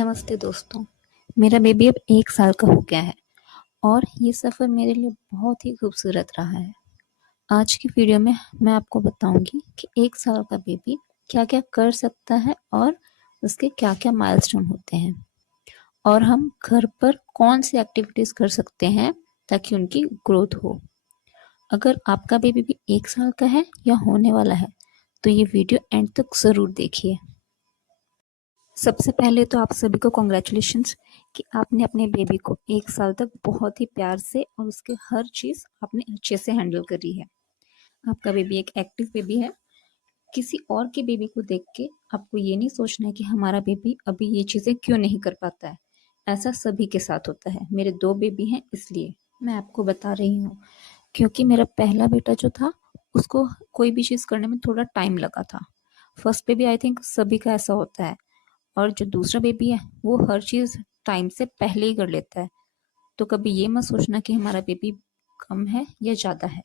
नमस्ते दोस्तों। मेरा बेबी अब 1 साल का हो गया है और ये सफ़र मेरे लिए बहुत ही खूबसूरत रहा है। आज की वीडियो में मैं आपको बताऊंगी कि 1 साल का बेबी क्या-क्या कर सकता है और उसके क्या-क्या माइलस्टोन होते हैं और हम घर पर कौन सी एक्टिविटीज़ कर सकते हैं ताकि उनकी ग्रोथ हो। अगर आपका बेबी भी 1 साल का है या होने वाला है तो ये वीडियो एंड तक ज़रूर देखिए। सबसे पहले तो आप सभी को कॉन्ग्रेचुलेशंस कि आपने अपने बेबी को 1 साल तक बहुत ही प्यार से और उसके हर चीज़ आपने अच्छे से हैंडल करी है। आपका बेबी एक एक्टिव बेबी है। किसी और के बेबी को देख के आपको ये नहीं सोचना है कि हमारा बेबी अभी ये चीज़ें क्यों नहीं कर पाता है। ऐसा सभी के साथ होता है। मेरे 2 बेबी हैं इसलिए मैं आपको बता रही हूँ। क्योंकि मेरा पहला बेटा जो था उसको कोई भी चीज़ करने में थोड़ा टाइम लगा था। फर्स्ट बेबी आई थिंक सभी का ऐसा होता है। और जो दूसरा बेबी है वो हर चीज़ टाइम से पहले ही कर लेता है। तो कभी ये मत सोचना कि हमारा बेबी कम है या ज़्यादा है।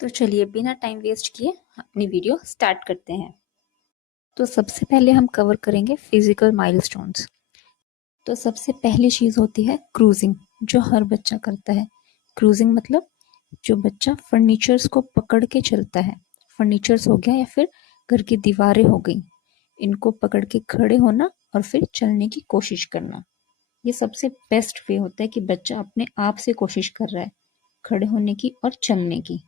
तो चलिए बिना टाइम वेस्ट किए अपनी वीडियो स्टार्ट करते हैं। तो सबसे पहले हम कवर करेंगे फिजिकल माइलस्टोन्स। तो सबसे पहली चीज़ होती है क्रूजिंग, जो हर बच्चा करता है। क्रूजिंग मतलब जो बच्चा फर्नीचर्स को पकड़ के चलता है। फर्नीचर्स हो गया या फिर घर की दीवारें हो गई, इनको पकड़ के खड़े होना और फिर चलने की कोशिश करना। ये सबसे बेस्ट वे होता है कि बच्चा अपने आप से कोशिश कर रहा है खड़े होने की और चलने की।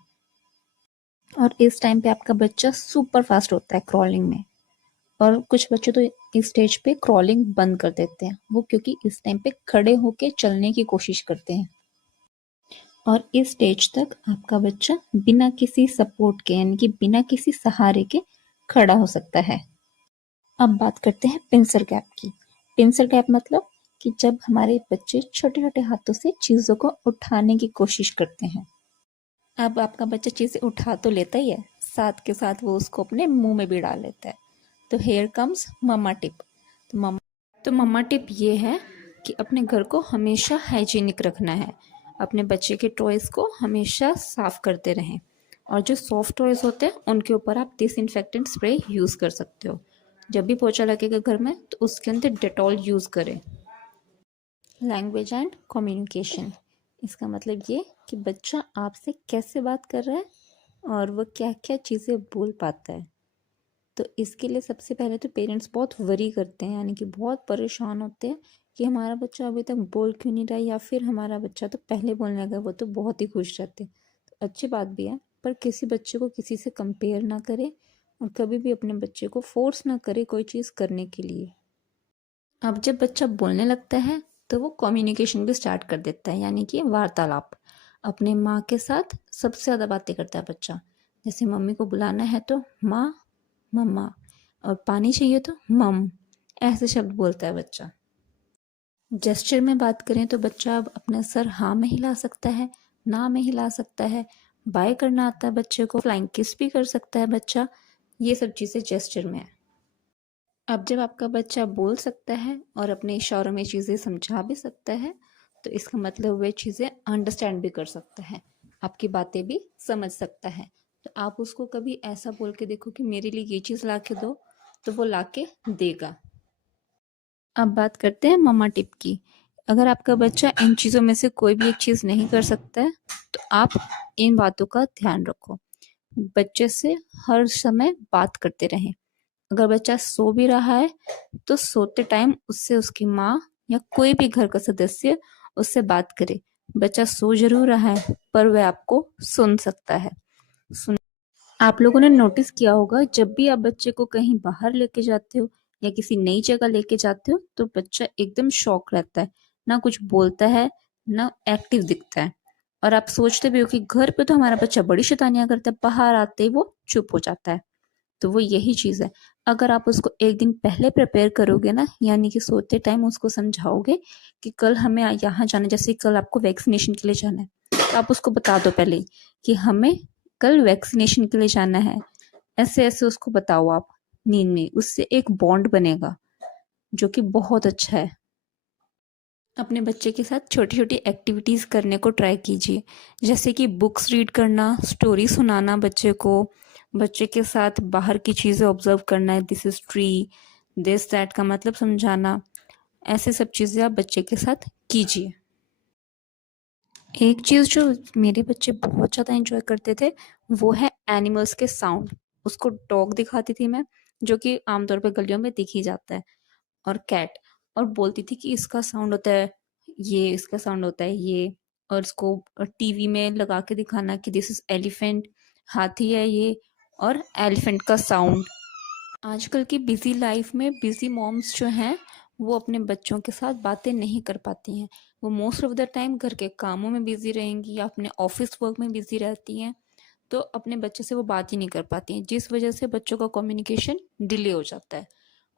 और इस टाइम पे आपका बच्चा सुपर फास्ट होता है क्रॉलिंग में। और कुछ बच्चे तो इस स्टेज पे क्रॉलिंग बंद कर देते हैं, वो क्योंकि इस टाइम पे खड़े होके चलने की कोशिश करते हैं। और इस स्टेज तक आपका बच्चा बिना किसी सपोर्ट के यानी कि बिना किसी सहारे के खड़ा हो सकता है। अब बात करते हैं पिंसर गैप की। पिंसर गैप मतलब कि जब हमारे बच्चे छोटे छोटे हाथों से चीज़ों को उठाने की कोशिश करते हैं। अब आपका बच्चा चीज़ें उठा तो लेता ही है, साथ के साथ वो उसको अपने मुंह में भी डाल लेता है। तो हेयर कम्स मम्मा टिप। तो मम्मा टिप ये है कि अपने घर को हमेशा हाइजीनिक रखना है। अपने बच्चे के टॉयज़ को हमेशा साफ करते रहें। और जो सॉफ्ट टॉयज़ होते हैं उनके ऊपर आप डिसइंफेक्टेंट स्प्रे यूज़ कर सकते हो। जब भी पोछा लगेगा घर में तो उसके अंदर डेटॉल यूज़ करें। लैंग्वेज एंड कम्युनिकेशन, इसका मतलब ये कि बच्चा आपसे कैसे बात कर रहा है और वो क्या क्या चीज़ें बोल पाता है। तो इसके लिए सबसे पहले तो पेरेंट्स बहुत वरी करते हैं, यानी कि बहुत परेशान होते हैं कि हमारा बच्चा अभी तक बोल क्यों नहीं रहा, या फिर हमारा बच्चा तो पहले बोलने लगा, वो तो बहुत ही खुश रहते हैं। तो अच्छी बात भी है, पर किसी बच्चे को किसी से कंपेयर ना करें और कभी भी अपने बच्चे को फोर्स ना करे कोई चीज़ करने के लिए। अब जब बच्चा बोलने लगता है तो वो कम्युनिकेशन भी स्टार्ट कर देता है, यानी कि वार्तालाप। अपने माँ के साथ सबसे ज़्यादा बातें करता है बच्चा। जैसे मम्मी को बुलाना है तो माँ, मम्मा, और पानी चाहिए तो मम, ऐसे शब्द बोलता है बच्चा। जेस्चर में बात करें तो बच्चा अब अपना सर हाँ में हिला सकता है, ना में हिला सकता है, बाय करना आता है बच्चे को, फ्लाइंग किस भी कर सकता है बच्चा। ये सब चीज़ें जेस्चर में है। अब जब आपका बच्चा बोल सकता है और अपने इशारों में चीज़ें समझा भी सकता है तो इसका मतलब वह चीज़ें अंडरस्टैंड भी कर सकता है, आपकी बातें भी समझ सकता है। तो आप उसको कभी ऐसा बोल के देखो कि मेरे लिए ये चीज़ ला के दो, तो वो ला के देगा। अब बात करते हैं मम्मा टिप की। अगर आपका बच्चा इन चीज़ों में से कोई भी एक चीज़ नहीं कर सकता है तो आप इन बातों का ध्यान रखो। बच्चे से हर समय बात करते रहें। अगर बच्चा सो भी रहा है तो सोते टाइम उससे उसकी माँ या कोई भी घर का सदस्य उससे बात करे। बच्चा सो जरूर रहा है पर वह आपको सुन सकता है। आप लोगों ने नोटिस किया होगा, जब भी आप बच्चे को कहीं बाहर लेके जाते हो या किसी नई जगह लेके जाते हो तो बच्चा एकदम शॉक रहता है, ना कुछ बोलता है ना एक्टिव दिखता है। और आप सोचते भी हो कि घर पे तो हमारा बच्चा बड़ी शैतानियां करता है, बाहर आते ही वो चुप हो जाता है। तो वो यही चीज़ है। अगर आप उसको एक दिन पहले प्रिपेयर करोगे ना, यानी कि सोते टाइम उसको समझाओगे कि कल हमें यहाँ जाना है, जैसे कल आपको वैक्सीनेशन के लिए जाना है तो आप उसको बता दो पहले ही कि हमें कल वैक्सीनेशन के लिए जाना है। ऐसे ऐसे उसको बताओ आप नींद में, उससे एक बॉन्ड बनेगा जो कि बहुत अच्छा है। अपने बच्चे के साथ छोटी छोटी एक्टिविटीज़ करने को ट्राई कीजिए, जैसे कि बुक्स रीड करना, स्टोरी सुनाना बच्चे को, बच्चे के साथ बाहर की चीज़ें ऑब्जर्व करना है, this is tree, this that का मतलब समझाना, ऐसे सब चीज़ें आप बच्चे के साथ कीजिए। एक चीज़ जो मेरे बच्चे बहुत ज़्यादा एंजॉय करते थे वो है एनिमल्स के साउंड। उसको डॉग दिखाती थी मैं, जो कि आमतौर पे गलियों में दिख ही जाता है, और कैट, और बोलती थी कि इसका साउंड होता है ये, इसका साउंड होता है ये, और इसको टीवी में लगा के दिखाना कि दिस इज एलिफेंट, हाथी है ये, और एलिफेंट का साउंड। आजकल की बिजी लाइफ में बिजी मॉम्स जो हैं वो अपने बच्चों के साथ बातें नहीं कर पाती हैं। वो मोस्ट ऑफ द टाइम घर के कामों में बिजी रहेंगी या अपने ऑफिस वर्क में बिजी रहती हैं, तो अपने बच्चे से वो बात ही नहीं कर पाती हैं, जिस वजह से बच्चों का कम्युनिकेशन डिले हो जाता है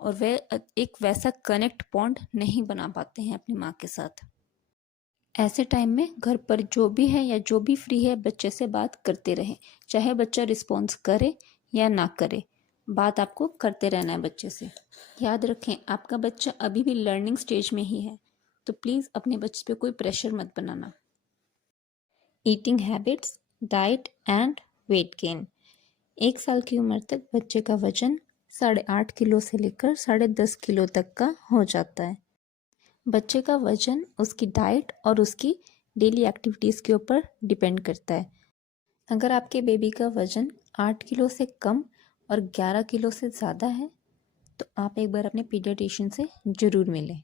और वे एक वैसा कनेक्ट बॉन्ड नहीं बना पाते हैं अपनी माँ के साथ। ऐसे टाइम में घर पर जो भी है या जो भी फ्री है बच्चे से बात करते रहें, चाहे बच्चा रिस्पॉन्स करे या ना करे, बात आपको करते रहना है बच्चे से। याद रखें आपका बच्चा अभी भी लर्निंग स्टेज में ही है, तो प्लीज़ अपने बच्चे पे कोई प्रेशर मत बनाना। Eating habits, diet and weight gain. 1 साल की उम्र तक बच्चे का वजन 8.5 किलो से लेकर 10.5 किलो तक का हो जाता है। बच्चे का वजन उसकी डाइट और उसकी डेली एक्टिविटीज़ के ऊपर डिपेंड करता है। अगर आपके बेबी का वजन 8 किलो से कम और 11 किलो से ज़्यादा है तो आप एक बार अपने पीडियाट्रिशियन से ज़रूर मिलें।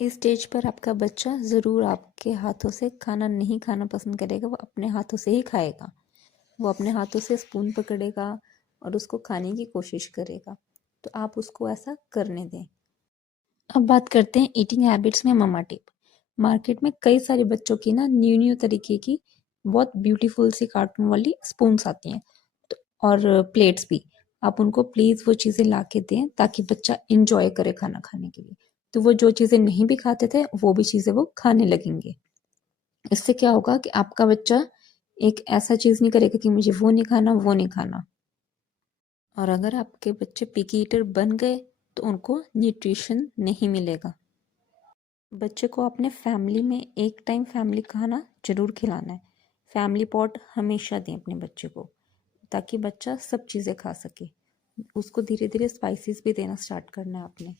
इस स्टेज पर आपका बच्चा ज़रूर आपके हाथों से खाना नहीं खाना पसंद करेगा, वो अपने हाथों से ही खाएगा। वो अपने हाथों से स्पून पकड़ेगा और उसको खाने की कोशिश करेगा, तो आप उसको ऐसा करने दें। अब बात करते हैं ईटिंग हैबिट्स में मम्मा टिप। मार्केट में कई सारे बच्चों की ना न्यू न्यू तरीके की बहुत ब्यूटीफुल सी कार्टून वाली स्पून्स आती हैं, तो और प्लेट्स भी। आप उनको प्लीज़ वो चीज़ें ला के दें ताकि बच्चा इंजॉय करे खाना खाने के लिए। तो वो जो चीज़ें नहीं भी खाते थे वो भी चीज़ें वो खाने लगेंगे। इससे क्या होगा कि आपका बच्चा एक ऐसा चीज़ नहीं करेगा कि मुझे वो नहीं खाना, वो नहीं खाना। और अगर आपके बच्चे पिकी ईटर बन गए तो उनको न्यूट्रिशन नहीं मिलेगा। बच्चे को अपने फैमिली में एक टाइम फैमिली खाना ज़रूर खिलाना है। फैमिली पॉट हमेशा दें अपने बच्चे को, ताकि बच्चा सब चीज़ें खा सके। उसको धीरे धीरे स्पाइसेस भी देना स्टार्ट करना है आपने।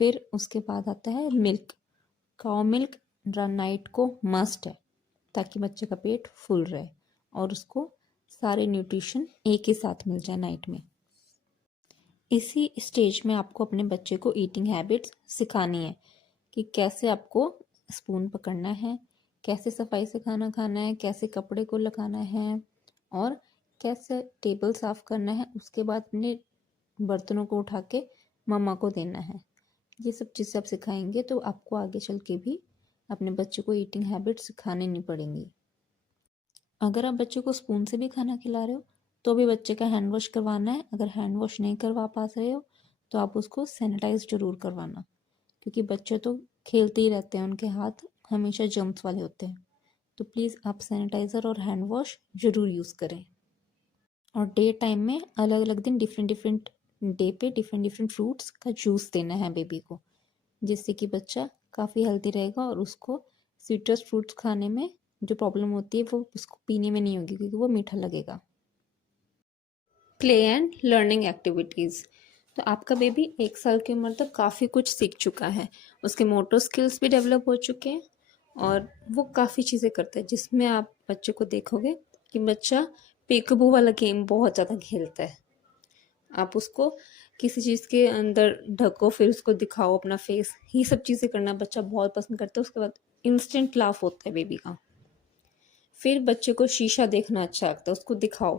फिर उसके बाद आता है मिल्क। काउ मिल्क नाइट को मस्ट है, ताकि बच्चे का पेट फुल रहे और उसको सारे न्यूट्रिशन एक ही साथ मिल जाए नाइट में। इसी स्टेज में आपको अपने बच्चे को ईटिंग हैबिट्स सिखानी है कि कैसे आपको स्पून पकड़ना है, कैसे सफाई से खाना खाना है, कैसे कपड़े को लगाना है और कैसे टेबल साफ़ करना है। उसके बाद अपने बर्तनों को उठा के मम्मा को देना है। ये सब चीज़ें आप सिखाएंगे तो आपको आगे चल के भी अपने बच्चे को ईटिंग हैबिट सिखाने नहीं पड़ेंगी। अगर आप बच्चे को स्पून से भी खाना खिला रहे हो तो भी बच्चे का हैंड वॉश करवाना है। अगर हैंड वॉश नहीं करवा पा रहे हो तो आप उसको सैनिटाइज जरूर करवाना, क्योंकि बच्चे तो खेलते ही रहते हैं, उनके हाथ हमेशा जर्म्स वाले होते हैं। तो प्लीज़ आप सैनिटाइज़र और हैंड वॉश ज़रूर यूज़ करें। और डे टाइम में अलग अलग दिन डिफरेंट डिफरेंट डे पे डिफरेंट डिफरेंट फ्रूट्स का जूस देना है बेबी को, जिससे कि बच्चा काफ़ी हेल्दी रहेगा और उसको सिट्रस फ्रूट्स खाने में जो प्रॉब्लम होती है वो उसको पीने में नहीं होगी, क्योंकि वो मीठा लगेगा। Play and learning activities. तो आपका बेबी 1 साल की उम्र तक काफ़ी कुछ सीख चुका है, उसके मोटर स्किल्स भी डेवलप हो चुके हैं और वो काफ़ी चीज़ें करता है, जिसमें आप बच्चे को देखोगे कि बच्चा पेकबू वाला गेम बहुत ज़्यादा खेलता है। आप उसको किसी चीज़ के अंदर ढको, फिर उसको दिखाओ अपना फेस, ये सब चीज़ें करना बच्चा बहुत पसंद करता है। उसके बाद इंस्टेंट लाफ होता है बेबी का। फिर बच्चे को शीशा देखना अच्छा लगता है, उसको दिखाओ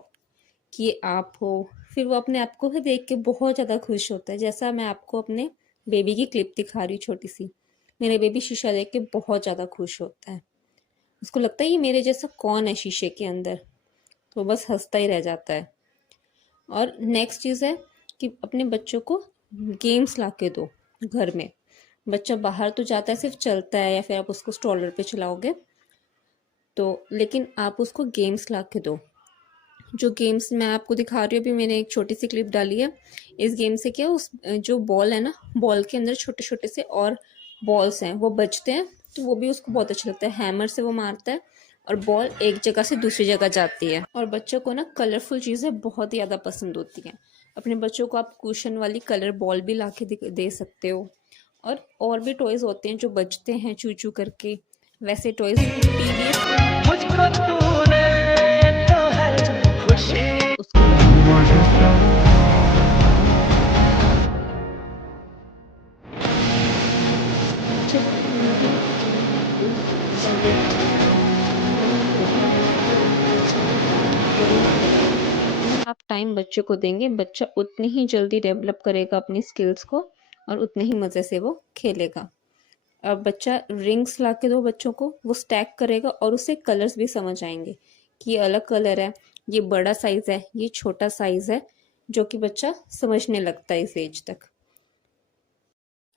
कि ये आप हो, फिर वो अपने आप को भी देख के बहुत ज़्यादा खुश होता है। जैसा मैं आपको अपने बेबी की क्लिप दिखा रही हूँ छोटी सी, मेरे बेबी शीशा देख के बहुत ज़्यादा खुश होता है। उसको लगता है ये मेरे जैसा कौन है शीशे के अंदर, तो बस हंसता ही रह जाता है। और नेक्स्ट चीज़ है कि अपने बच्चों को गेम्स ला के दो घर में। बच्चा बाहर तो जाता है, सिर्फ चलता है या फिर आप उसको स्ट्रॉलर पे चलाओगे तो, लेकिन आप उसको गेम्स ला के दो। जो गेम्स मैं आपको दिखा रही हूँ अभी, मैंने एक छोटी सी क्लिप डाली है। इस गेम से क्या, उस जो बॉल है ना, बॉल के अंदर छोटे छोटे से और बॉल्स हैं, वो बजते हैं, तो वो भी उसको बहुत अच्छा लगता है। हैमर से वो मारता है और बॉल एक जगह से दूसरी जगह जाती है। और बच्चों को ना कलरफुल चीज़ें बहुत ही ज़्यादा पसंद होती हैं, अपने बच्चों को आप कुशन वाली कलर बॉल भी ला के दे सकते हो। और भी टॉयज़ होते हैं जो बजते हैं चू चू करके, वैसे टॉयज़ टीवीएस मुझको तूने तो है खुशी उसको आप टाइम बच्चे को देंगे, बच्चा उतनी ही जल्दी डेवलप करेगा अपनी स्किल्स को और उतने ही मज़े से वो खेलेगा। अब बच्चा रिंग्स ला के दो बच्चों को, वो स्टैक करेगा और उससे कलर्स भी समझ आएंगे कि ये अलग कलर है, ये बड़ा साइज़ है, ये छोटा साइज़ है, जो कि बच्चा समझने लगता है इस एज तक।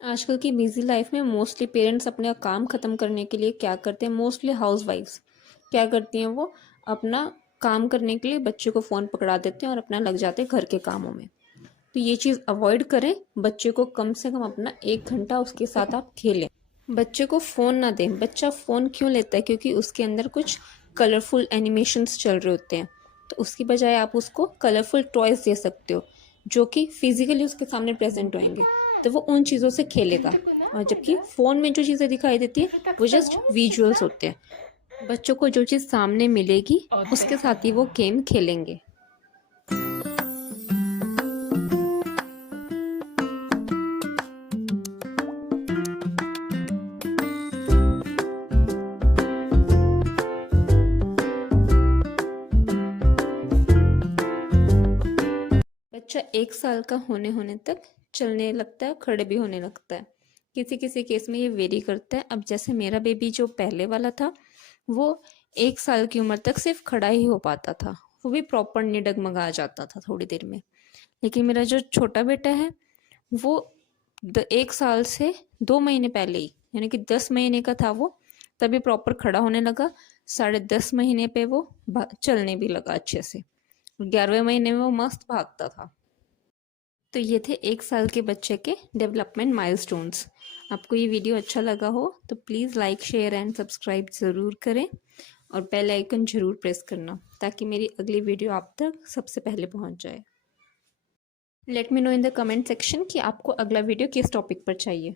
आजकल की बिजी लाइफ में मोस्टली पेरेंट्स अपने काम ख़त्म करने के लिए क्या करते हैं, मोस्टली हाउसवाइफ्स क्या करती हैं, वो अपना काम करने के लिए बच्चे को फ़ोन पकड़ा देते हैं और अपना लग जाते हैं घर के कामों में। तो ये चीज़ अवॉइड करें, बच्चे को कम से कम अपना 1 घंटा उसके साथ आप खेलें। बच्चे को फ़ोन ना दें। बच्चा फ़ोन क्यों लेता है, क्योंकि उसके अंदर कुछ कलरफुल एनिमेशंस चल रहे होते हैं। तो उसकी बजाय आप उसको कलरफुल टॉयज़ दे सकते हो जो कि फिजिकली उसके सामने प्रेजेंट होंगे, तो वो उन चीज़ों से खेलेगा। और जबकि फ़ोन में जो चीज़ें दिखाई देती है वो जस्ट विजुअल्स होते हैं। बच्चों को जो चीज़ सामने मिलेगी उसके साथ ही वो गेम खेलेंगे। बच्चा 1 साल का होने तक चलने लगता है, खड़े भी होने लगता है। किसी किसी केस में ये वेरी करता है। अब जैसे मेरा बेबी जो पहले वाला था, वो 1 साल की उम्र तक सिर्फ खड़ा ही हो पाता था, वो भी प्रॉपर नहीं डगमगा जाता था थोड़ी देर में। लेकिन मेरा जो छोटा बेटा है, वो 1 साल से 2 महीने पहले ही, यानी कि 10 महीने का था वो, तभी प्रॉपर खड़ा होने लगा। 10.5 महीने पे वो चलने भी लगा अच्छे से। 11वें महीने में वो मस्त भागता था। तो ये थे 1 साल के बच्चे के डेवलपमेंट माइलस्टोन्स। आपको ये वीडियो अच्छा लगा हो तो please like share and subscribe ज़रूर करें और बेल आइकन ज़रूर प्रेस करना ताकि मेरी अगली वीडियो आप तक सबसे पहले पहुंच जाए। Let me know in the comment section कि आपको अगला वीडियो किस टॉपिक पर चाहिए।